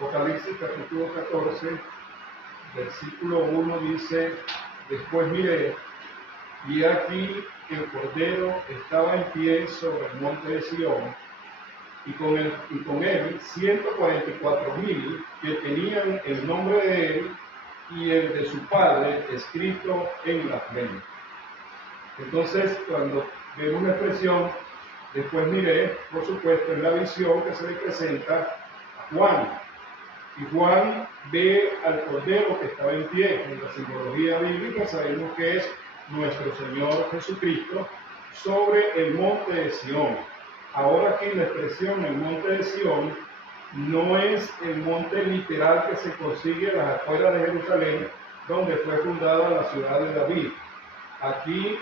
Apocalipsis capítulo 14, versículo 1 dice: después miré, y aquí el Cordero estaba en pie sobre el monte de Sión, y con él 144,000 que tenían el nombre de él y el de su padre escrito en la frente. Entonces, cuando vemos la expresión después miré, por supuesto, es la visión que se le presenta a Juan. Y Juan ve al Cordero que estaba en pie. En la simbología bíblica sabemos que es nuestro Señor Jesucristo sobre el monte de Sión. Ahora aquí la expresión el monte de Sión no es el monte literal que se consigue a las afueras de Jerusalén, donde fue fundada la ciudad de David. Aquí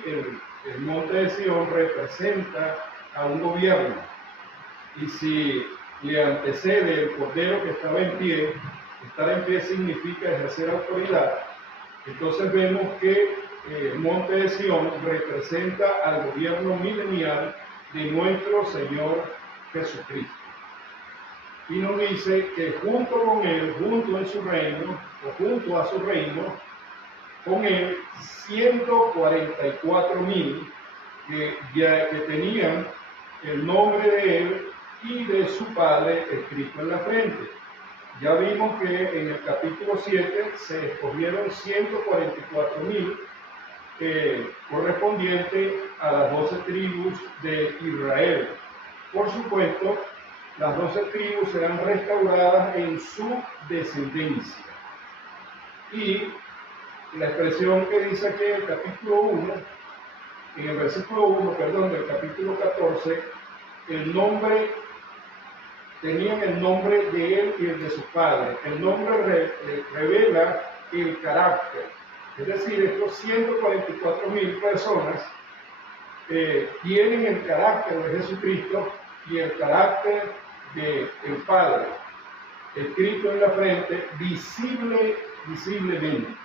el monte de Sión representa a un gobierno, y si le antecede el Cordero que estaba en pie, estar en pie significa ejercer autoridad. Entonces vemos que el monte de Sión representa al gobierno milenial de nuestro Señor Jesucristo. Y nos dice que junto con él, junto en su reino, o junto a su reino, con él 144,000 que tenían el nombre de él y de su padre escrito en la frente. Ya vimos que en el capítulo 7 se escogieron 144,000 correspondiente a las 12 tribus de Israel. Por supuesto, las 12 tribus serán restauradas en su descendencia. Y la expresión que dice aquí en el capítulo 1, en el versículo 1, del capítulo 14, tenían el nombre de él y el de su padre. El nombre revela el carácter. Es decir, estos 144,000 personas tienen el carácter de Jesucristo y el carácter del Padre, escrito en la frente, visiblemente.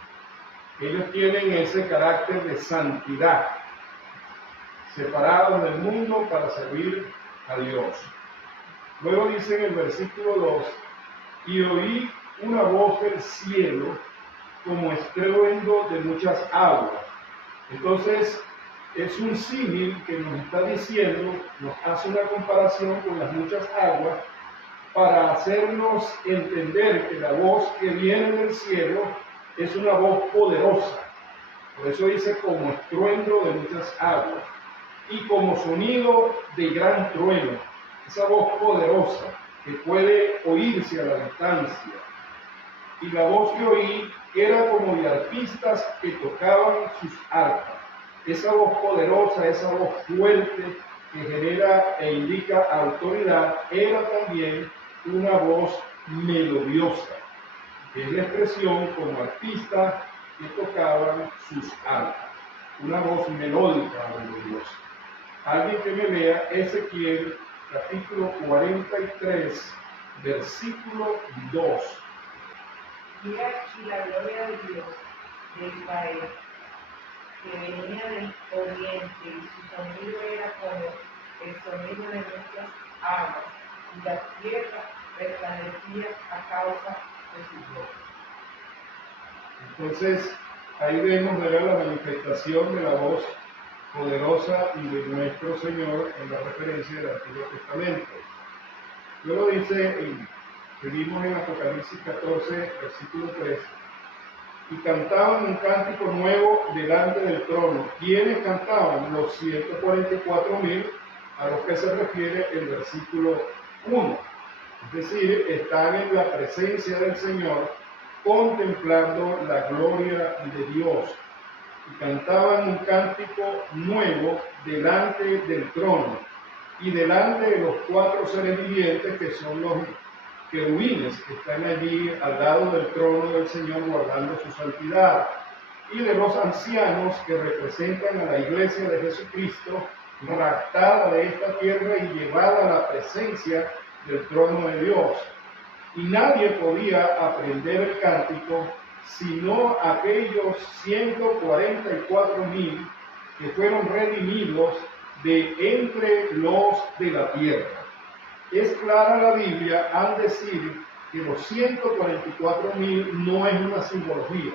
Ellos tienen ese carácter de santidad, separados del mundo para servir a Dios. Luego dice en el versículo 2, y oí una voz del cielo como estruendo de muchas aguas. Entonces, es un símil que nos está diciendo, nos hace una comparación con las muchas aguas para hacernos entender que la voz que viene del cielo es una voz poderosa. Por eso dice como estruendo de muchas aguas y como sonido de gran trueno. Esa voz poderosa que puede oírse a la distancia. Y la voz que oí era como de arpistas que tocaban sus arpas. Esa voz poderosa, esa voz fuerte que genera e indica autoridad, era también una voz melodiosa, que es la expresión como arpistas que tocaban sus arpas. Una voz melódica, melodiosa. Alguien que me lea Ezequiel capítulo 43, versículo 2. Y aquí la gloria de Dios de Israel, que venía del oriente, y su sonido era como el sonido de muchas aguas, y la tierra resplandecía a causa de su voz. Entonces, ahí vemos la manifestación de la voz poderosa y de nuestro Señor en la referencia del Antiguo Testamento. Luego dice, seguimos en Apocalipsis 14, versículo 3, y cantaban un cántico nuevo delante del trono. ¿Quiénes cantaban? Los 144,000 a los que se refiere el versículo 1. Es decir, están en la presencia del Señor contemplando la gloria de Dios. Y cantaban un cántico nuevo delante del trono y delante de los 4 seres vivientes que son los querubines que están allí al lado del trono del Señor guardando su santidad, y de los ancianos que representan a la iglesia de Jesucristo raptada de esta tierra y llevada a la presencia del trono de Dios. Y nadie podía aprender el cántico sino aquellos 144,000 que fueron redimidos de entre los de la tierra. Es clara la Biblia al decir que los 144.000 no es una simbología,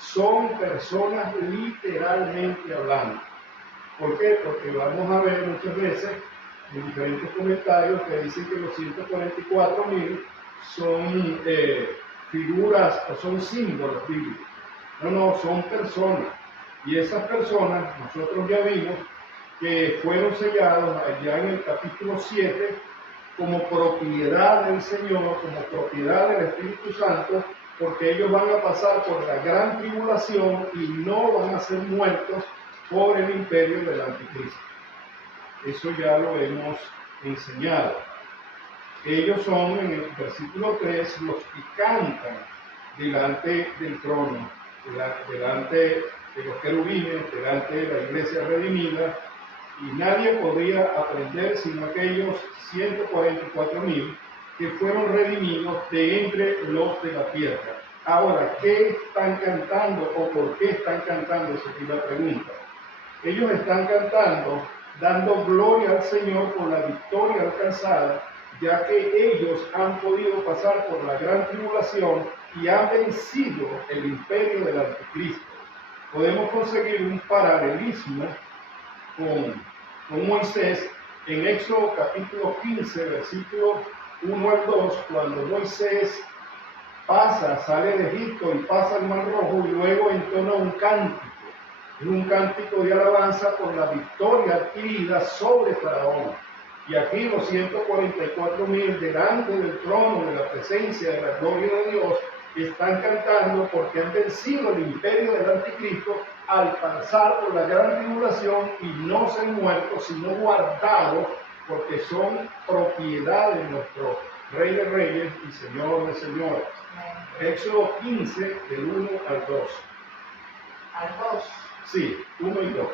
son personas literalmente hablando. ¿Por qué? Porque vamos a ver muchas veces en diferentes comentarios que dicen que los 144.000 son figuras o son símbolos bíblicos. No, son personas. Y esas personas, nosotros ya vimos que fueron sellados allá en el capítulo 7 como propiedad del Señor, como propiedad del Espíritu Santo, porque ellos van a pasar por la gran tribulación y no van a ser muertos por el imperio del anticristo. Eso ya lo hemos enseñado. Ellos son, en el versículo 3, los que cantan delante del trono, delante de los querubines, delante de la iglesia redimida, y nadie podía aprender sino aquellos 144.000 que fueron redimidos de entre los de la tierra. Ahora, ¿qué están cantando o por qué están cantando? Esa es la pregunta. Ellos están cantando, dando gloria al Señor por la victoria alcanzada, ya que ellos han podido pasar por la gran tribulación y han vencido el imperio del anticristo. Podemos conseguir un paralelismo con Moisés en Éxodo capítulo 15, versículos 1 al 2, cuando Moisés sale de Egipto y pasa el Mar Rojo y luego entona un cántico. Es un cántico de alabanza por la victoria adquirida sobre Faraón. Y aquí los 144.000 delante del trono de la presencia de la gloria de Dios están cantando porque han vencido el imperio del anticristo al pasar por la gran tribulación y no ser muertos, sino guardados, porque son propiedad de nuestro Rey de Reyes y Señor de Señores. Éxodo 15, del 1 al 2. Al 2. Sí, 1 y 2.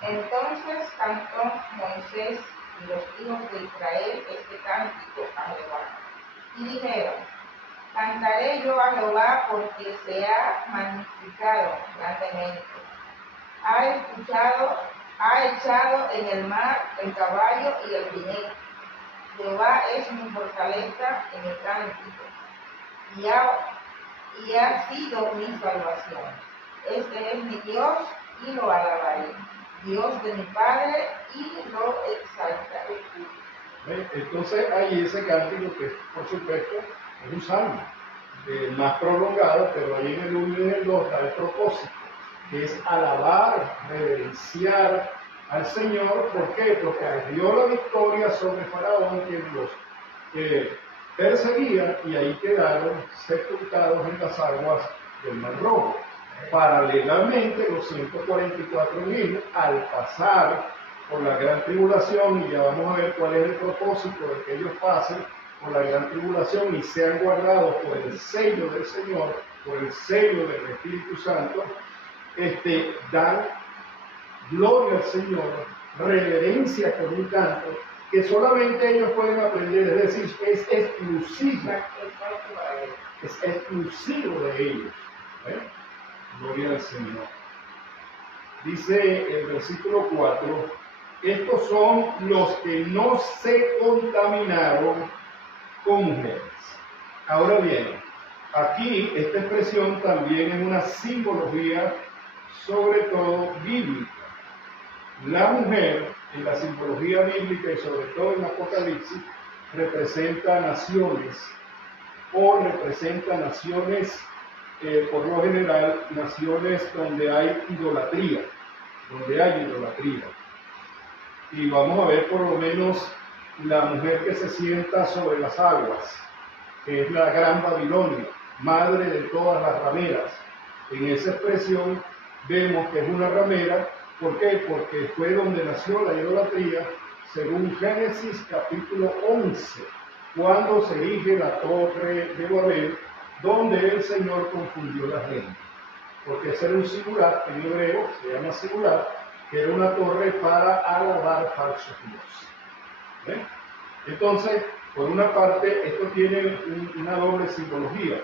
Entonces cantó Moisés y los hijos de Israel este cántico a Jehová. Y dijeron: Cantaré yo a Jehová porque se ha magnificado grandemente. Ha echado en el mar el caballo y el jinete. Jehová es mi fortaleza en el cántico, y ha sido mi salvación. Este es mi Dios y lo alabaré, Dios de mi Padre, y lo exaltaré. Entonces hay ese cántico que, por supuesto, es un salmo más prolongado, pero ahí en el 1 y en el 2 está el propósito, que es alabar, reverenciar al Señor. ¿Por qué? Porque dio la victoria sobre Faraón, quien los perseguía, y ahí quedaron sepultados en las aguas del Mar Rojo. Paralelamente, los 144.000, al pasar por la gran tribulación, y ya vamos a ver cuál es el propósito de que ellos pasen por la gran tribulación y sean guardados por el sello del Señor, por el sello del Espíritu Santo, dan gloria al Señor, reverencia con un canto que solamente ellos pueden aprender, es decir, es exclusivo de ellos. Gloria al Señor. Dice el versículo 4, estos son los que no se contaminaron con mujeres. Ahora bien, aquí esta expresión también es una simbología, sobre todo bíblica. La mujer, en la simbología bíblica y sobre todo en Apocalipsis, representa naciones, o representa naciones, por lo general, naciones donde hay idolatría, Y vamos a ver por lo menos la mujer que se sienta sobre las aguas, que es la Gran Babilonia, madre de todas las rameras. En esa expresión vemos que es una ramera. ¿Por qué? Porque fue donde nació la idolatría, según Génesis capítulo 11, cuando se erige la torre de Babel, donde el Señor confundió la gente. Porque ese era un singular, en hebreo se llama singular, que era una torre para alabar falsos dioses. Entonces, por una parte, esto tiene una doble simbología.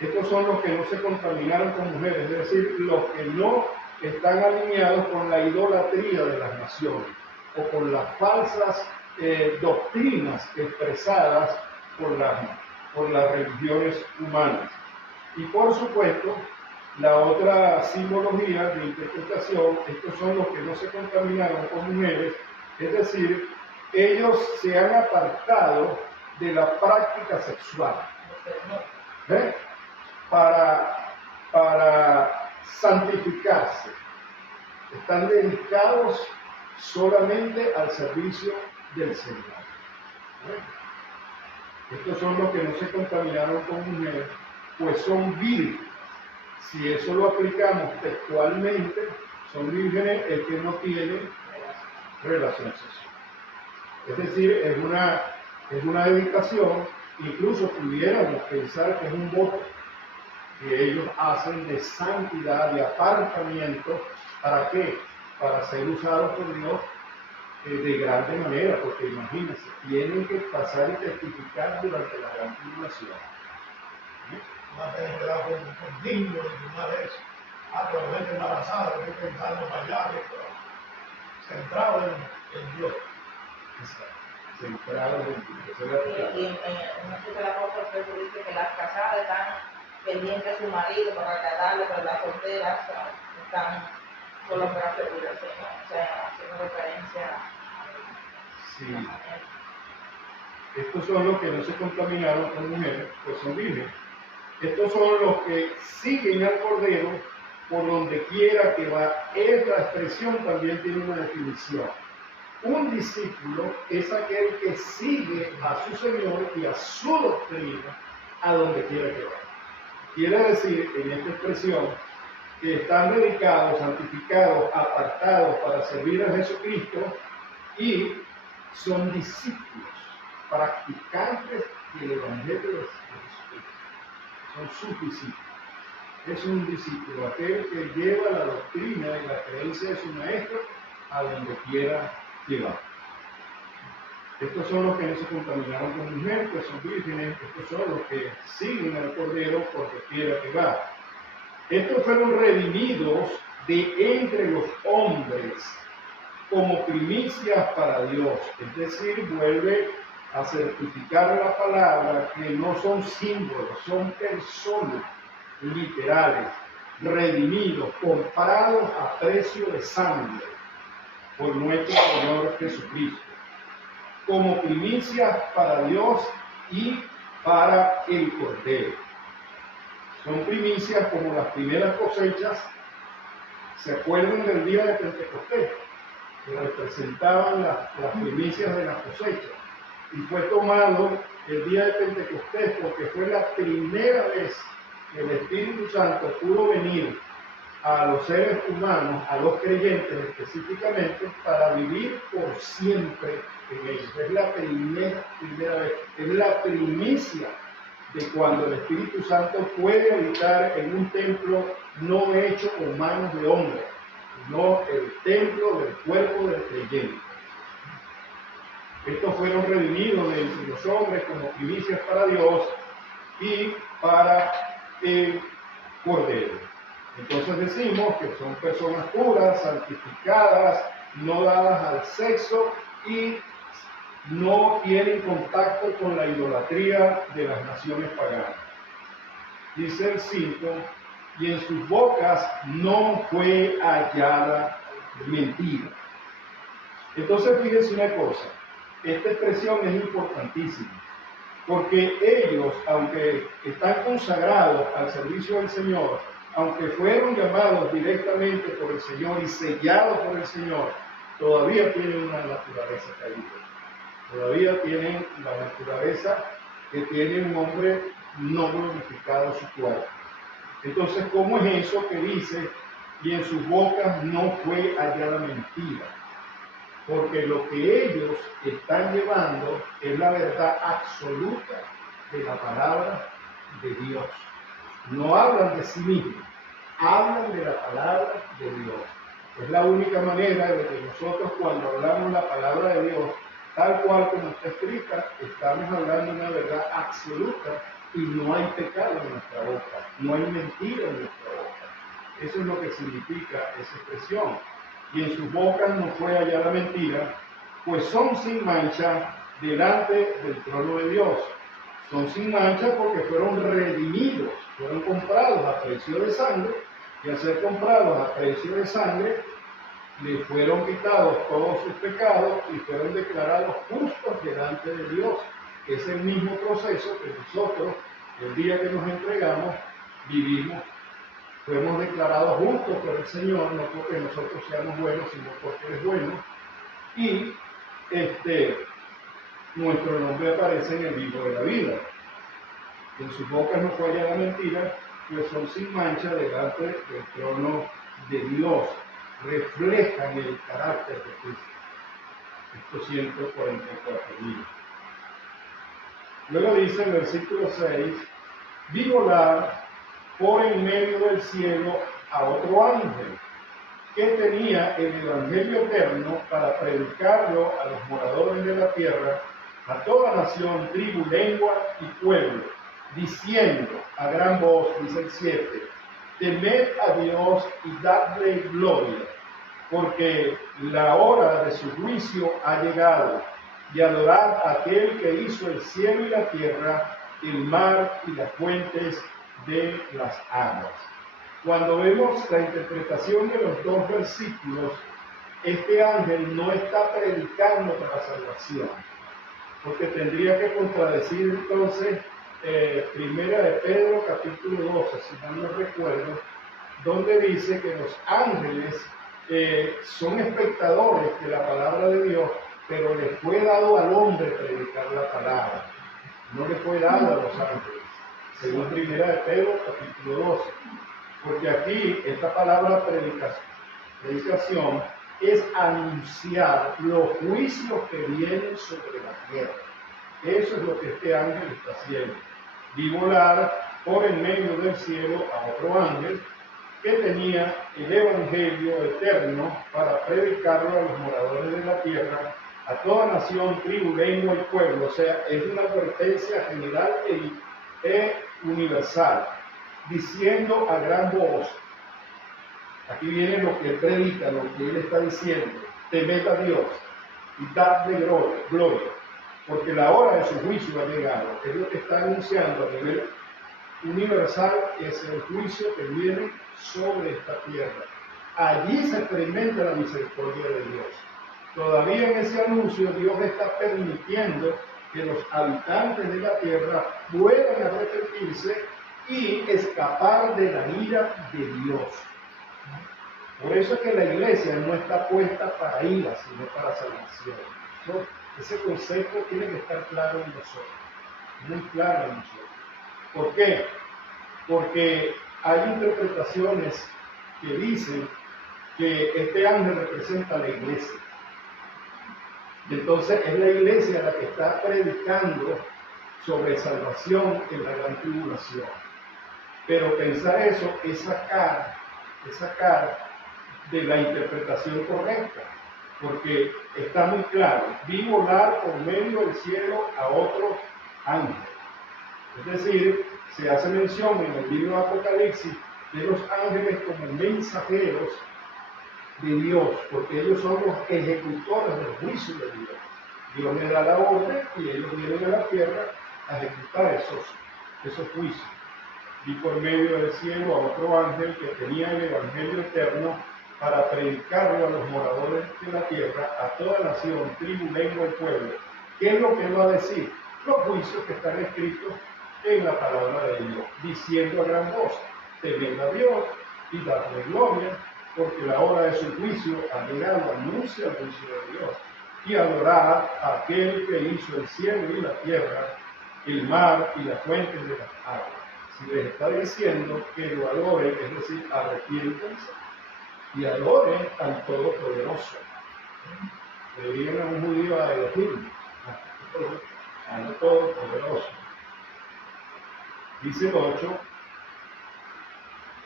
Estos son los que no se contaminaron con mujeres, es decir, los que no están alineados con la idolatría de las naciones o con las falsas doctrinas expresadas por por las religiones humanas. Y por supuesto, la otra simbología de interpretación, estos son los que no se contaminaron con mujeres, es decir, ellos se han apartado de la práctica sexual. ¿Ven? Para santificarse. Están dedicados solamente al servicio del Señor. ¿Ven? Estos son los que no se contaminaron con mujeres, pues son vírgenes. Si eso lo aplicamos textualmente, son vírgenes el que no tiene relación sexual. Es decir, es una dedicación, incluso pudiéramos pensar que es un voto que ellos hacen de santidad, de apartamiento. ¿Para qué? Para ser usados por Dios de grande manera, porque imagínense, tienen que pasar y testificar durante la gran tribulación. No te he quedado con digno de una vez. Pero gente embarazada, que estoy pensando para allá, centrado en Dios. Centrado en Dios. Y en una cita del apóstol Pedro dice que las casadas están pendientes de su marido para agradarle, pero las solteras están solo para servir al Señor. O sea, haciendo referencia a Sí. Estos son los que no se contaminaron con mujeres, pues son vírgenes. Estos son los que siguen al Cordero por donde quiera que va. Esta expresión también tiene una definición. Un discípulo es aquel que sigue a su Señor y a su doctrina a donde quiera que vaya. Quiere decir, en esta expresión, que están dedicados, santificados, apartados para servir a Jesucristo y son discípulos, practicantes del Evangelio de Jesucristo. Son sus discípulos. Es un discípulo, aquel que lleva la doctrina y la creencia de su maestro a donde quiera llevar. Estos son los que no se contaminaron con mujer, que son vírgenes. Estos son los que siguen al Cordero por donde quiera que va. Estos fueron redimidos de entre los hombres como primicias para Dios. Es decir, vuelve a certificar la palabra que no son símbolos, son personas literales, redimidos, comprados a precio de sangre por nuestro Señor Jesucristo, como primicias para Dios y para el Cordero. Son primicias como las primeras cosechas. ¿Se acuerdan del día de Pentecostés? Que representaban las primicias de las cosechas. Y fue tomado el día de Pentecostés porque fue la primera vez que el Espíritu Santo pudo venir a los seres humanos, a los creyentes específicamente, para vivir por siempre en ellos. Es la primera vez, es la primicia de cuando el Espíritu Santo puede habitar en un templo no hecho con manos de hombre, sino el templo del cuerpo del creyente. Estos fueron redimidos de entre los hombres como primicias para Dios y para el Cordero. Entonces decimos que son personas puras, santificadas, no dadas al sexo y no tienen contacto con la idolatría de las naciones paganas. Dice el 5, y en sus bocas no fue hallada mentira. Entonces fíjense una cosa, esta expresión es importantísima, porque ellos, aunque están consagrados al servicio del Señor, aunque fueron llamados directamente por el Señor y sellados por el Señor, todavía tienen una naturaleza caída. Todavía tienen la naturaleza que tiene un hombre no glorificado su cuerpo. Entonces, ¿cómo es eso que dice, y en sus bocas no fue hallada mentira? Porque lo que ellos están llevando es la verdad absoluta de la palabra de Dios. No hablan de sí mismos, hablan de la palabra de Dios. Es la única manera de que nosotros, cuando hablamos la palabra de Dios, tal cual como está escrita, estamos hablando de una verdad absoluta y no hay pecado en nuestra boca, no hay mentira en nuestra boca. Eso es lo que significa esa expresión. Y en sus bocas no fue hallada mentira, pues son sin mancha delante del trono de Dios. Son sin mancha porque fueron redimidos, fueron comprados a precio de sangre, y al ser comprados a precio de sangre, les fueron quitados todos sus pecados y fueron declarados justos delante de Dios. Es el mismo proceso que nosotros, el día que nos entregamos, vivimos. Fuimos declarados justos por el Señor, no porque nosotros seamos buenos, sino porque Él es bueno. Y nuestro nombre aparece en el libro de la vida. En sus bocas no fue hallada mentira, pues son sin mancha delante del trono de Dios. Reflejan el carácter de Cristo. Estos 144,000. Luego dice en el versículo 6, vi volar por en medio del cielo a otro ángel, que tenía el evangelio eterno para predicarlo a los moradores de la tierra, a toda nación, tribu, lengua y pueblo, diciendo a gran voz, dice el 7, temed a Dios y dadle gloria, porque la hora de su juicio ha llegado, y adorad a aquel que hizo el cielo y la tierra, el mar y las fuentes de las aguas. Cuando vemos la interpretación de los dos versículos, este ángel no está predicando para salvación, porque tendría que contradecir entonces Primera de Pedro capítulo 12, si mal no recuerdo, donde dice que los ángeles son espectadores de la palabra de Dios, pero les fue dado al hombre predicar la palabra, no le fue dado a los ángeles, según Primera de Pedro capítulo 12, porque aquí esta palabra predicación es anunciar los juicios que vienen sobre la tierra. Eso es lo que este ángel está haciendo. Vi volar por en medio del cielo a otro ángel que tenía el evangelio eterno para predicarlo a los moradores de la tierra, a toda nación, tribu, lengua y pueblo. O sea, es una advertencia general e universal, diciendo a gran voz. Aquí viene lo que él predica, lo que él está diciendo: temed a Dios y dadle gloria, porque la hora de su juicio ha llegado. Es lo que está anunciando a nivel universal, es el juicio que viene sobre esta tierra. Allí se experimenta la misericordia de Dios. Todavía en ese anuncio Dios está permitiendo que los habitantes de la tierra puedan arrepentirse y escapar de la ira de Dios. Por eso es que la iglesia no está puesta para ira, sino para salvación. ¿No? Ese concepto tiene que estar claro en nosotros, muy claro en nosotros. ¿Por qué? Porque hay interpretaciones que dicen que este ángel representa a la iglesia. Entonces es la iglesia la que está predicando sobre salvación en la gran tribulación. Pero pensar eso es sacar de la interpretación correcta, porque está muy claro: vi volar por medio del cielo a otro ángel. Es decir, se hace mención en el libro de Apocalipsis de los ángeles como mensajeros de Dios, porque ellos son los ejecutores del juicio de Dios. Dios les da la orden y ellos vienen a la tierra a ejecutar esos juicios. Vi por medio del cielo a otro ángel que tenía el evangelio eterno para predicarlo a los moradores de la tierra, a toda nación, tribu, lengua y pueblo. ¿Qué es lo que él va a decir? Los juicios que están escritos en la palabra de Dios, diciendo a gran voz: temed a Dios y dadle gloria, porque la hora de su juicio ha llegado. Anuncia el juicio de Dios. Y adorad a aquel que hizo el cielo y la tierra, el mar y las fuentes de las aguas. Si les está diciendo que lo adoren, es decir, arrepiéntense y adoren al Todopoderoso. Le digan a un judío a Elohim, al Todopoderoso. Dice el 8,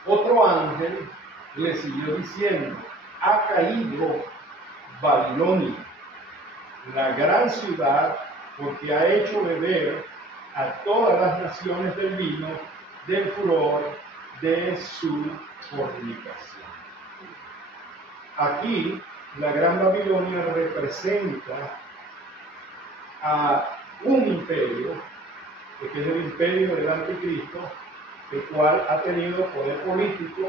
otro ángel le siguió diciendo: ha caído Babilonia, la gran ciudad, porque ha hecho beber a todas las naciones del vino del furor de su fornicación. Aquí la gran Babilonia representa a un imperio que es el imperio del anticristo, el cual ha tenido poder político,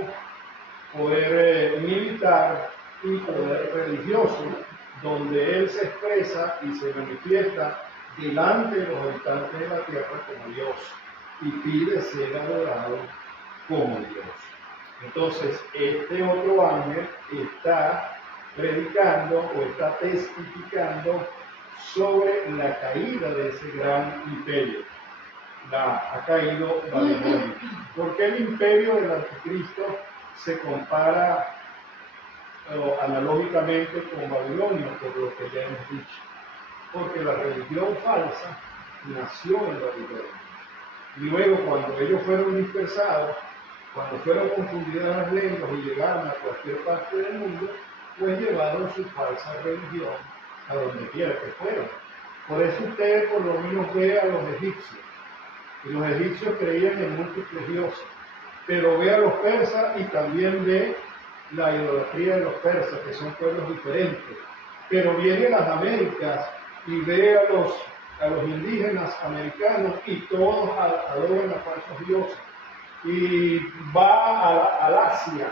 poder militar y poder religioso, donde él se expresa y se manifiesta delante de los habitantes de la tierra como Dios y pide ser adorado como Dios. Entonces, este otro ángel está predicando o está testificando sobre la caída de ese gran imperio. Ha caído Babilonia. ¿Por qué el imperio del anticristo se compara analógicamente con Babilonia? Por lo que ya hemos dicho. Porque la religión falsa nació en Babilonia. Y luego, cuando ellos fueron dispersados, cuando fueron confundidas las lenguas y llegaron a cualquier parte del mundo, pues llevaron su falsa religión a donde quiera que fueran. Por eso usted por lo menos ve a los egipcios. Y los egipcios creían en múltiples dioses. Pero ve a los persas y también ve la idolatría de los persas, que son pueblos diferentes. Pero viene a las Américas y ve a los indígenas americanos y todos adoran a falsos dioses. Y va al Asia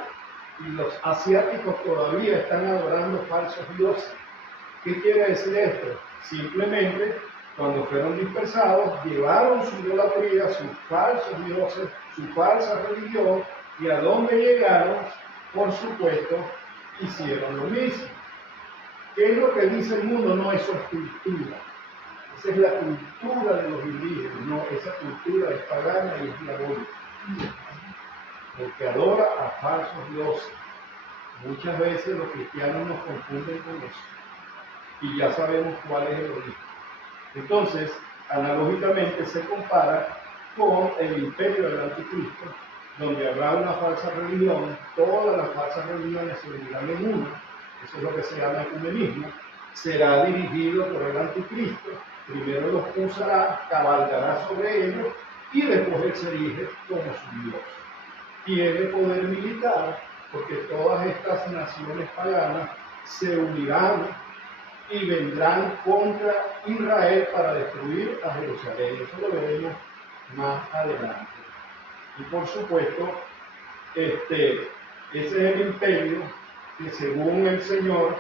y los asiáticos todavía están adorando falsos dioses. ¿Qué quiere decir esto? Simplemente, cuando fueron dispersados, llevaron su idolatría, sus falsos dioses, su falsa religión, y a donde llegaron, por supuesto, hicieron lo mismo. ¿Qué es lo que dice el mundo? No, eso es cultura. Esa es la cultura de los indígenas, no, esa cultura es pagana y es diabólica. Porque adora a falsos dioses. Muchas veces los cristianos nos confunden con eso. Y ya sabemos cuál es el origen. Entonces, analógicamente se compara con el imperio del anticristo, donde habrá una falsa religión, todas las falsas religiones se unirán en una, eso es lo que se llama ecumenismo, será dirigido por el anticristo, primero los usará, cabalgará sobre ellos, y después él se erige como su Dios. Tiene poder militar, porque todas estas naciones paganas se unirán y vendrán contra Israel para destruir a Jerusalén. Eso lo veremos más adelante. Y por supuesto, ese es el imperio que según el Señor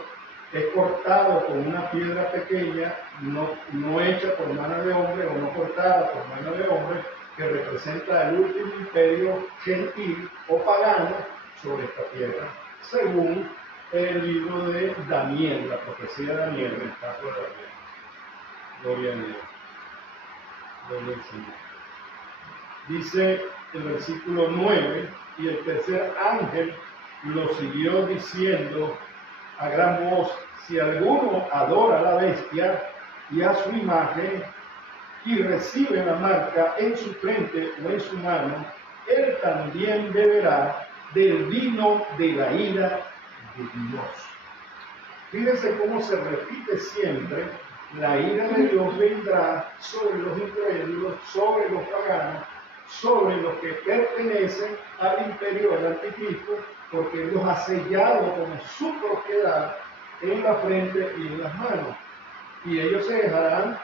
es cortado con una piedra pequeña, no hecha por mano de hombre o no cortada por mano de hombre, que representa el último imperio gentil o pagano sobre esta tierra, según el libro de Daniel, la profecía de Daniel, el caso de Daniel. Gloria a Dios. Gloria al Señor. Dice el versículo 9, y el tercer ángel lo siguió diciendo a gran voz: si alguno adora a la bestia y a su imagen y recibe la marca en su frente o en su mano, él también beberá del vino de la ira de Dios. Fíjense cómo se repite siempre: la ira de Dios vendrá sobre los incrédulos, sobre los paganos, sobre los que pertenecen al imperio del anticristo, porque Él los ha sellado como su propiedad en la frente y en las manos. Y ellos se dejarán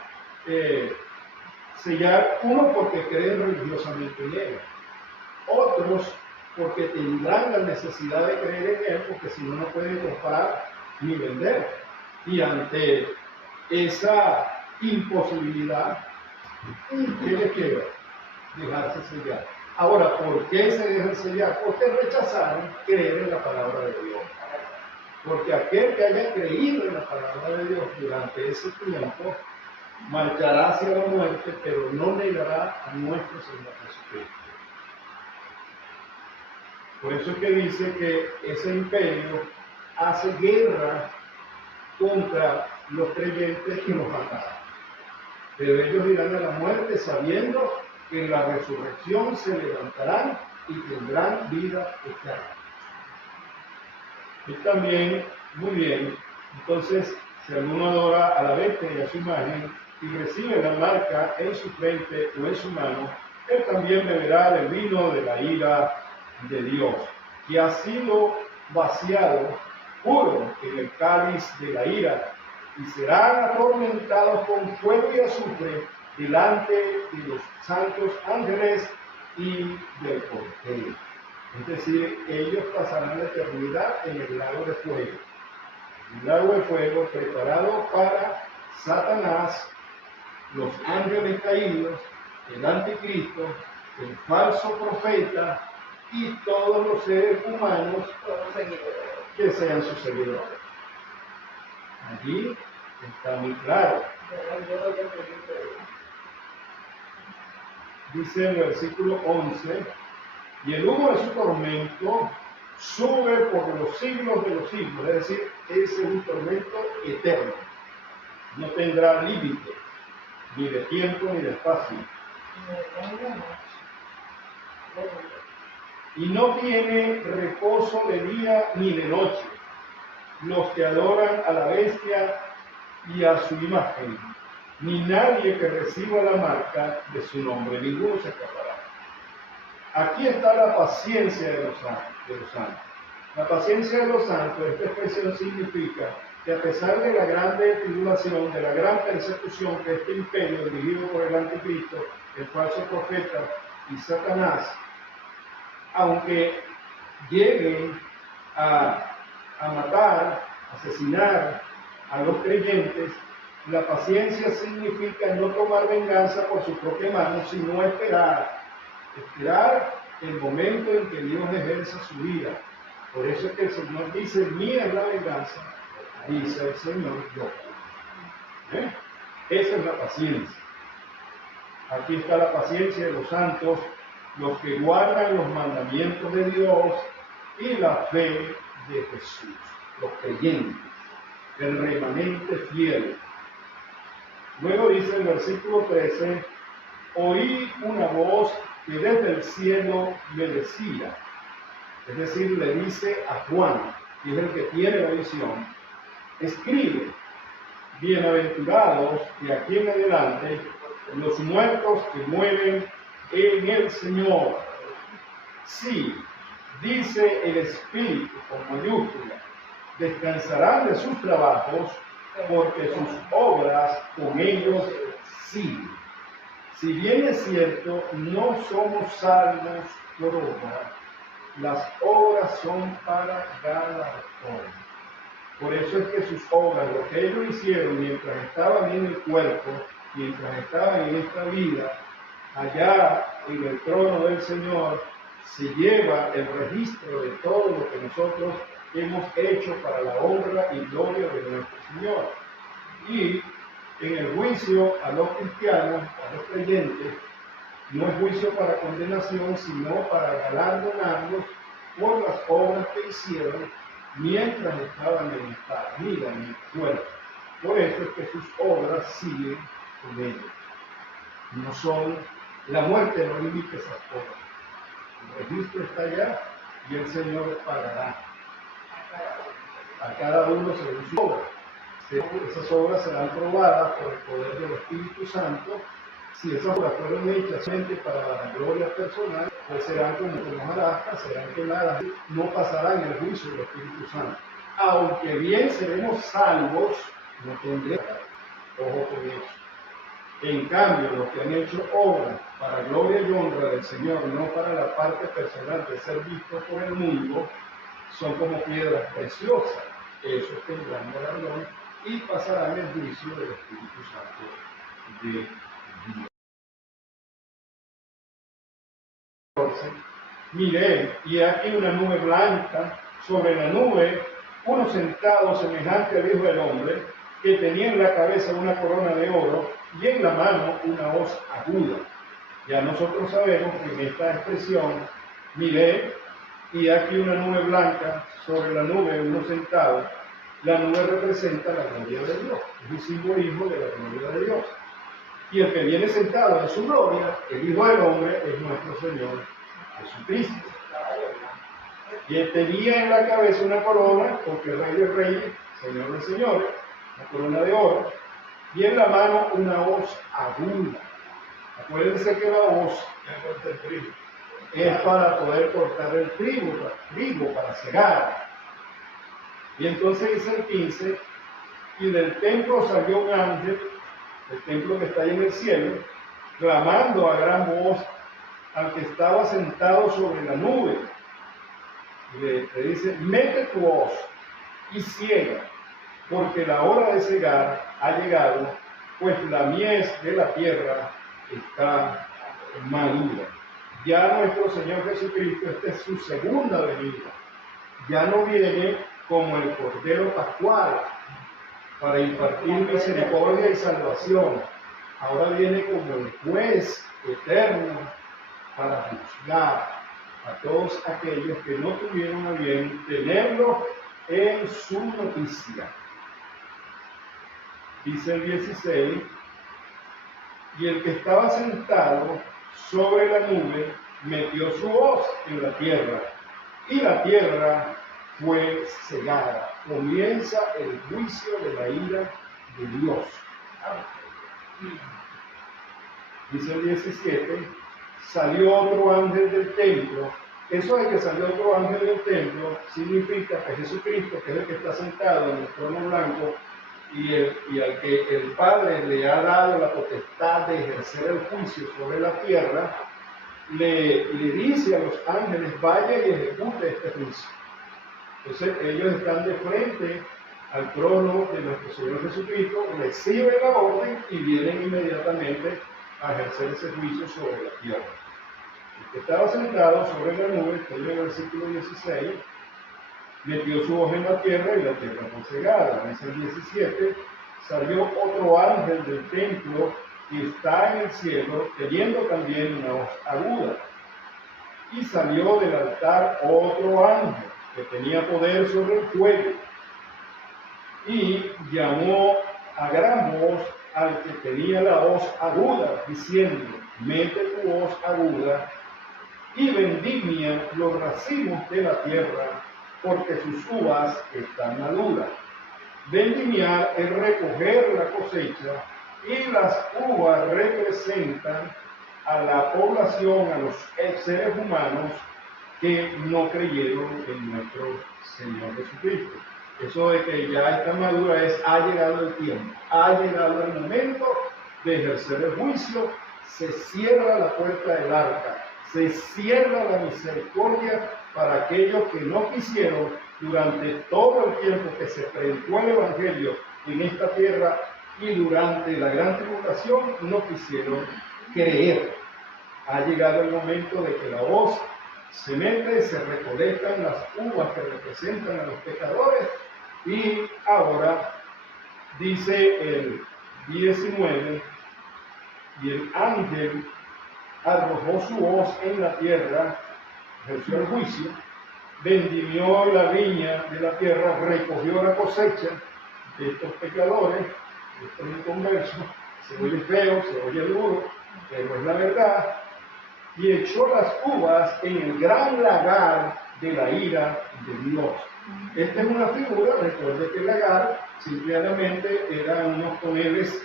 sellar, uno porque creen religiosamente en Él, otros porque tendrán la necesidad de creer en Él, porque si no, no pueden comprar ni vender. Y ante esa imposibilidad, ¿qué les queda? Dejarse sellar. Ahora, ¿por qué se dejan sellar? Porque rechazaron creer en la palabra de Dios. Porque aquel que haya creído en la palabra de Dios durante ese tiempo marchará hacia la muerte, pero no negará a nuestro Señor Jesucristo. Por eso es que dice que ese imperio hace guerra contra los creyentes y los mata. Pero ellos irán a la muerte sabiendo que en la resurrección se levantarán y tendrán vida eterna. Y también, muy bien, entonces, si alguno adora a la bestia y a su imagen y recibe la marca en su frente o en su mano, él también beberá del vino de la ira de Dios, que ha sido vaciado puro en el cáliz de la ira, y serán atormentados con fuego y azufre delante de los santos ángeles y del Cordero. Es decir, ellos pasarán la eternidad en el lago de fuego. Un lago de fuego preparado para Satanás, los ángeles caídos, el anticristo, el falso profeta y todos los seres humanos que sean sus seguidores. Allí está muy claro. Dice el versículo 11, y el humo de su tormento sube por los siglos de los siglos, es decir, ese es un tormento eterno, no tendrá límite, ni de tiempo ni de espacio. Y no tiene reposo de día ni de noche los que adoran a la bestia y a su imagen, ni nadie que reciba la marca de su nombre, ninguno se escapará. Aquí está la paciencia de los santos. La paciencia de los santos, esta expresión significa que a pesar de la grande tribulación, de la gran persecución que este imperio dirigido por el anticristo, el falso profeta y Satanás, aunque lleguen a matar, asesinar a los creyentes, la paciencia significa no tomar venganza por su propia mano, sino esperar el momento en que Dios ejerza su vida. Por eso es que el Señor dice, mía es la venganza, dice el Señor, yo. Esa es la paciencia. Aquí está la paciencia de los santos, los que guardan los mandamientos de Dios y la fe de Jesús, los creyentes, el remanente fiel. Luego dice el versículo 13, oí una voz que desde el cielo me decía, es decir, le dice a Juan, que es el que tiene la visión, escribe, bienaventurados de aquí en adelante los muertos que mueren en el Señor. Sí, dice el Espíritu con mayúscula, descansarán de sus trabajos porque sus obras con ellos siguen. Si bien es cierto, no somos salvos por obra, las obras son para galardón. Por eso es que sus obras, lo que ellos hicieron mientras estaban en el cuerpo, mientras estaban en esta vida, allá en el trono del Señor, se lleva el registro de todo lo que nosotros hemos hecho para la honra y gloria de nuestro Señor. Y en el juicio a los cristianos, a los creyentes, no es juicio para condenación, sino para galardonarlos por las obras que hicieron mientras estaban en esta vida, en el cuerpo. Por eso es que sus obras siguen con ellos. No son, la muerte no limita esas obras. El registro está allá y el Señor pagará a cada uno según su obra. Esas obras serán probadas por el poder del Espíritu Santo. Si esas obras fueron hechas para la gloria personal, pues serán como hojarascas, serán quemadas, no pasarán el juicio del Espíritu Santo. Aunque bien seremos salvos, no tendremos ojo con eso. En cambio, los que han hecho obras para gloria y honra del Señor, no para la parte personal de ser vistos por el mundo, son como piedras preciosas. Esos tendrán galardón y pasarán el juicio del Espíritu Santo de Dios. Miré, y aquí una nube blanca, sobre la nube uno sentado semejante al Hijo del Hombre, que tenía en la cabeza una corona de oro y en la mano una hoz aguda. Ya nosotros sabemos que en esta expresión, miré, y aquí una nube blanca, sobre la nube uno sentado, la nube representa la gloria de Dios, es un simbolismo de la gloria de Dios. Y el que viene sentado en su gloria, el Hijo del Hombre, es nuestro Señor Jesucristo. Y él tenía en la cabeza una corona, porque Rey de Reyes, Señor de Señores, una corona de oro, y en la mano una hoz aguda. Acuérdense que la hoz es para poder cortar el trigo para cegar. Y entonces dice el 15, y del templo salió un ángel, el templo que está ahí en el cielo, clamando a gran voz al que estaba sentado sobre la nube. Y le dice, mete tu hoz y ciega, porque la hora de cegar ha llegado, pues la mies de la tierra está madura. Ya nuestro Señor Jesucristo, esta es su segunda venida. Ya no viene como el Cordero Pascual para impartir misericordia y salvación. Ahora viene como el juez eterno para juzgar a todos aquellos que no tuvieron a bien tenerlo en su noticia. Dice el 16, y el que estaba sentado sobre la nube metió su hoz en la tierra, y la tierra fue cegada. Comienza el juicio de la ira de Dios. Dice el 17, salió otro ángel del templo. Eso de que salió otro ángel del templo significa que Jesucristo, que es el que está sentado en el trono blanco, y al que el Padre le ha dado la potestad de ejercer el juicio sobre la tierra, le dice a los ángeles, vaya y ejecute este juicio. Entonces ellos están de frente al trono de nuestro Señor Jesucristo, reciben la orden y vienen inmediatamente a ejercer ese juicio sobre la tierra. El que estaba sentado sobre la nube, estoy en el versículo 16, metió su hoz en la tierra y la tierra fue cegada. Dice el 17, salió otro ángel del templo que está en el cielo, teniendo también una hoz aguda. Y salió del altar otro ángel que tenía poder sobre el fuego, y llamó a gran voz al que tenía la hoz aguda, diciendo, mete tu hoz aguda y vendimia los racimos de la tierra, porque sus uvas están maduras. Vendimiar es recoger la cosecha, y las uvas representan a la población, a los seres humanos que no creyeron en nuestro Señor Jesucristo. Eso de que ya está madura es, ha llegado el tiempo, ha llegado el momento de ejercer el juicio, se cierra la puerta del arca, se cierra la misericordia para aquellos que no quisieron durante todo el tiempo que se predicó el Evangelio en esta tierra y durante la gran tribulación no quisieron creer. Ha llegado el momento de que la hoz se mete, se recolectan las uvas que representan a los pecadores, y ahora dice el 19, y el ángel arrojó su hoz en la tierra, ejerció el juicio, vendimió la viña de la tierra, recogió la cosecha de estos pecadores, de estos inconversos. Se oye feo, se oye duro, pero es la verdad, y echó las uvas en el gran lagar de la ira de Dios. Esta es una figura, recuerde que el lagar simplemente eran unos toneles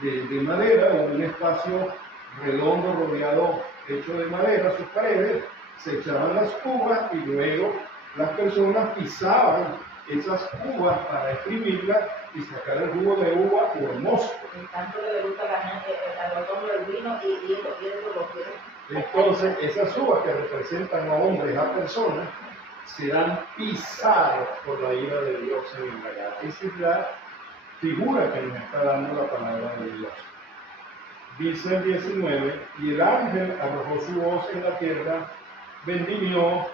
de madera, o un espacio redondo rodeado, hecho de madera, sus paredes, se echaban las uvas y luego las personas pisaban esas uvas para exprimirlas y sacar el jugo de uva o el mosto. En tanto le gusta a la gente el arroz del vino y eso lo quiere. Entonces, esas uvas que representan a hombres, a personas, serán pisadas por la ira de Dios en el lagar. Esa es la figura que nos está dando la palabra de Dios. Dice el 19, y el ángel arrojó su hoz en la tierra, vendimió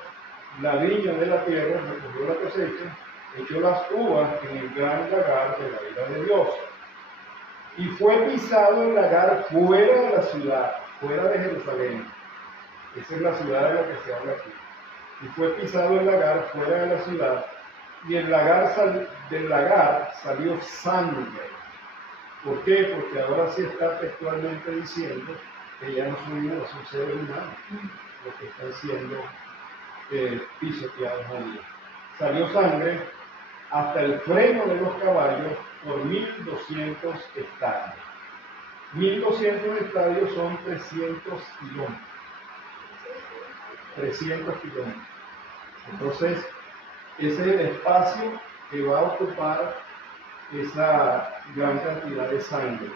la viña de la tierra, recogió la cosecha, echó las uvas en el gran lagar de la ira de Dios. Y fue pisado el lagar fuera de la ciudad, fuera de Jerusalén. Esa es la ciudad de la que se habla aquí. Y fue pisado el lagar fuera de la ciudad, y el lagar del lagar salió sangre. ¿Por qué? Porque ahora sí está textualmente diciendo que ya no son humanos, son seres humanos los que están siendo pisoteados allí. Salió sangre hasta el freno de los caballos por 1200 estadios. 1200 estadios son 300 kilómetros. 300 kilómetros. Entonces, ese es el espacio que va a ocupar esa gran cantidad de sangre.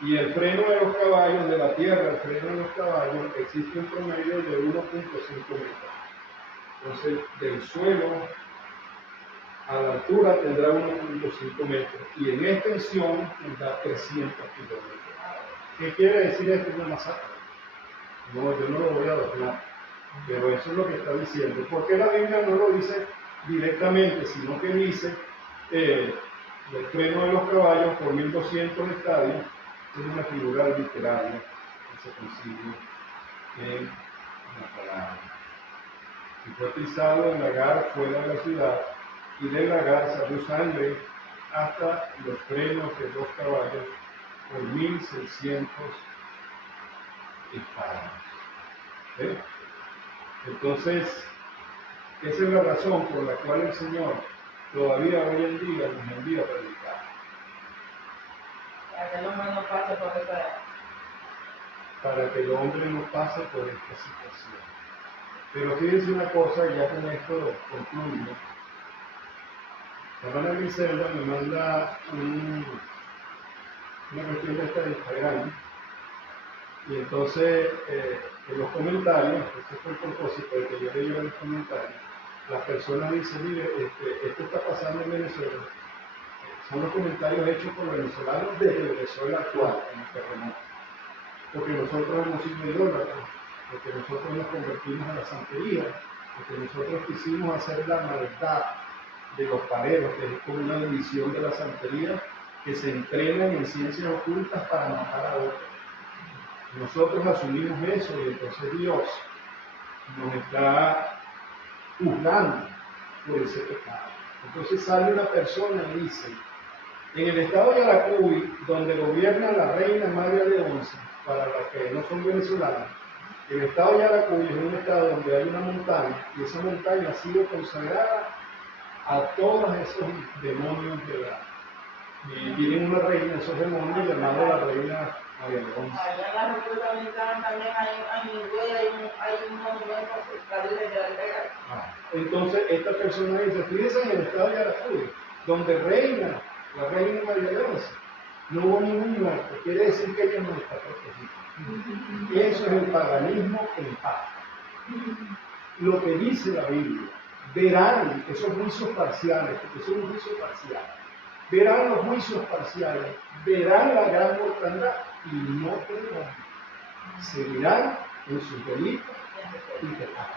Y el freno de los caballos, de la tierra, el freno de los caballos, existe un promedio de 1.5 metros. Entonces, del suelo a la altura tendrá 1.5 metros. Y en extensión tendrá 300 kilómetros. ¿Qué quiere decir esto de una masacre? No, yo no lo voy a doblar, pero eso es lo que está diciendo. ¿Por qué la Biblia no lo dice directamente, sino que dice el freno de los caballos por 1.200 estadios? Es una figura literaria que se consigue en la palabra. Y fue pisado el lagar fuera de la ciudad, y del lagar salió sangre hasta los frenos de los caballos por 1.600 estadios. ¿Eh? Entonces, esa es la razón por la cual el Señor todavía hoy en día nos envía a predicar. Para que el hombre no pase por esta. Para que el hombre no pase por esta situación. Pero fíjense una cosa, ya con esto concluyo. La hermana Griselda me manda una cuestión de esta de Instagram, y entonces en los comentarios, este fue el propósito de que yo leyera los comentarios, las personas dicen, mire, esto está pasando en Venezuela. Son los comentarios hechos por venezolanos desde Venezuela actual, en el terremoto. Porque nosotros hemos sido idólatras, porque nosotros nos convertimos a la santería, porque nosotros quisimos hacer la maldad de los pareros, que es como una división de la santería, que se entrenan en ciencias ocultas para matar a otros. Nosotros asumimos eso y entonces Dios nos está juzgando por ese pecado. Entonces sale una persona y dice, en el estado de Yaracuy, donde gobierna la reina María Leonza, para los que no son venezolanos, el estado de Yaracuy es un estado donde hay una montaña, y esa montaña ha sido consagrada a todos esos demonios de la... Y tienen una reina, esos demonios, llamada la reina María Leonza. Allá en la República Dominicana también hay un monumento de la Vega. Entonces, esta persona dice, fíjense en el estado de Yaracuy, donde reina la reina María Leonza, no hubo ningún muerto, quiere decir que ella no está protegida. Eso es el paganismo en paz. Lo que dice la Biblia, verán esos juicios parciales, porque son juicios parciales, verán los juicios parciales, verán la gran mortandad y no tendrán. Seguirán en sus delitos y pecados.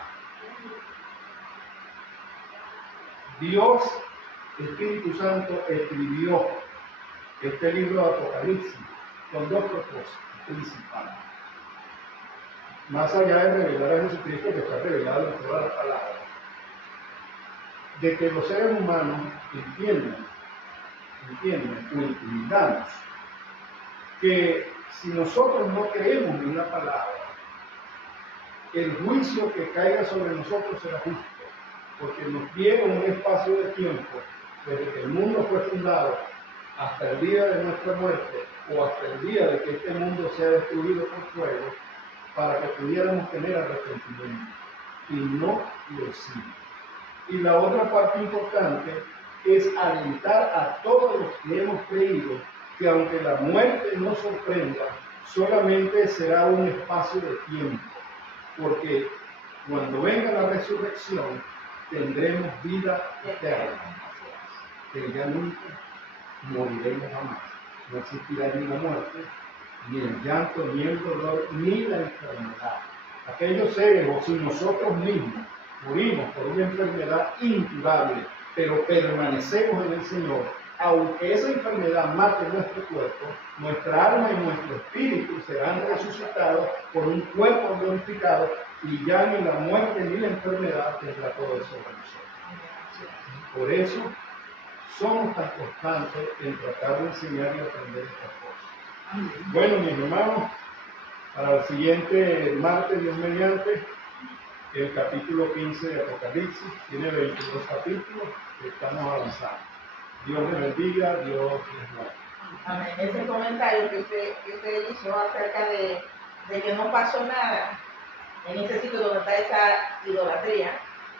Dios, Espíritu Santo, escribió este libro de Apocalipsis con dos propósitos principales. Más allá de revelar a Jesucristo, que está revelado en toda la palabra, de que los seres humanos entiendan o entendamos que si nosotros no creemos en la palabra, el juicio que caiga sobre nosotros será justo, porque nos dieron un espacio de tiempo desde que el mundo fue fundado hasta el día de nuestra muerte o hasta el día de que este mundo sea destruido por fuego, para que pudiéramos tener arrepentimiento, y no lo hicimos. Y la otra parte importante es alentar a todos los que hemos creído que aunque la muerte nos sorprenda, solamente será un espacio de tiempo, porque cuando venga la resurrección tendremos vida eterna, que ya nunca moriremos jamás. No existirá ni la muerte, ni el llanto, ni el dolor, ni la enfermedad. Aquellos seres, o si nosotros mismos morimos por una enfermedad incurable, pero permanecemos en el Señor, aunque esa enfermedad mate nuestro cuerpo, nuestra alma y nuestro espíritu serán resucitados por un cuerpo glorificado, y ya ni la muerte ni la enfermedad tendrá poder sobre nosotros. Por eso somos tan constantes en tratar de enseñar y aprender estas cosas. Bueno, mis hermanos, para el siguiente martes, Dios mediante, el capítulo 15 de Apocalipsis, tiene 22 capítulos, estamos avanzando. Dios les bendiga, Dios les guarde. Amén. Ese comentario que usted hizo acerca de que no pasó nada en ese sitio donde está esa idolatría,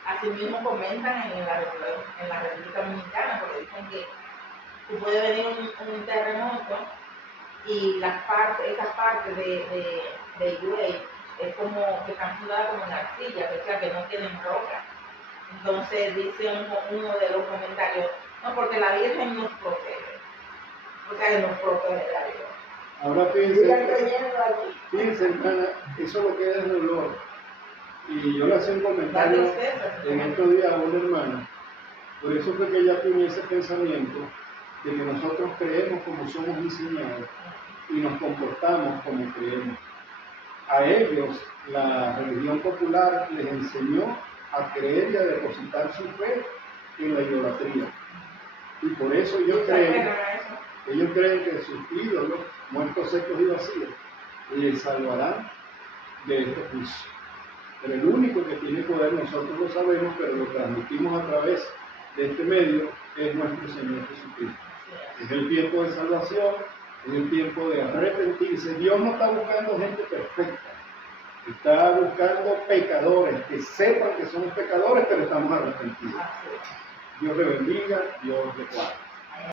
así mismo comentan en la República Dominicana, porque dicen que puede venir un terremoto y esa parte de Higüey es como que están fundadas como en arcilla, o sea que no tienen roca. Entonces dice uno de los comentarios, no, porque la Virgen nos protege, o sea que nos protege la Virgen. Ahora fíjense, hermana, eso lo que es el dolor. Y yo le hacía un comentario en estos días a una hermana. Por eso fue que ella tiene ese pensamiento de que nosotros creemos como somos enseñados y nos comportamos como creemos. A ellos la religión popular les enseñó a creer y a depositar su fe en la idolatría. Y por eso ellos creen que sus ídolos, muertos, secos y vacíos, les salvarán de este juicio. Pero el único que tiene poder, nosotros lo sabemos, pero lo transmitimos a través de este medio, es nuestro Señor Jesucristo. Es el tiempo de salvación, es el tiempo de arrepentirse. Dios no está buscando gente perfecta, está buscando pecadores que sepan que somos pecadores, pero estamos arrepentidos. Dios le bendiga, Dios le guarde.